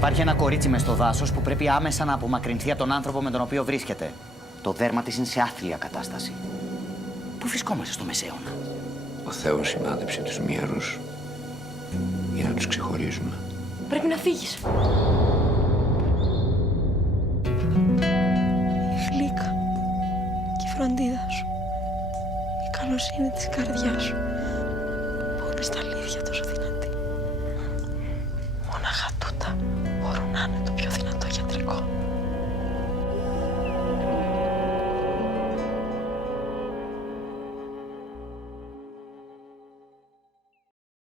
Υπάρχει ένα κορίτσι μες στο δάσος που πρέπει άμεσα να απομακρυνθεί από τον άνθρωπο με τον οποίο βρίσκεται. Το δέρμα της είναι σε άθλια κατάσταση. Πού βρισκόμαστε στο Μεσαίωνα? Ο Θεός σημάδεψε τους μυαρούς για να τους ξεχωρίζουμε. Πρέπει να φύγεις. Η γλύκα και η φροντίδα σου, η καλοσύνη της καρδιάς σου, που είναι στα αλήθεια τόσο δυνατή. Μόναχα τούτα μπορούν να είναι το πιο δυνατό γιατρικό.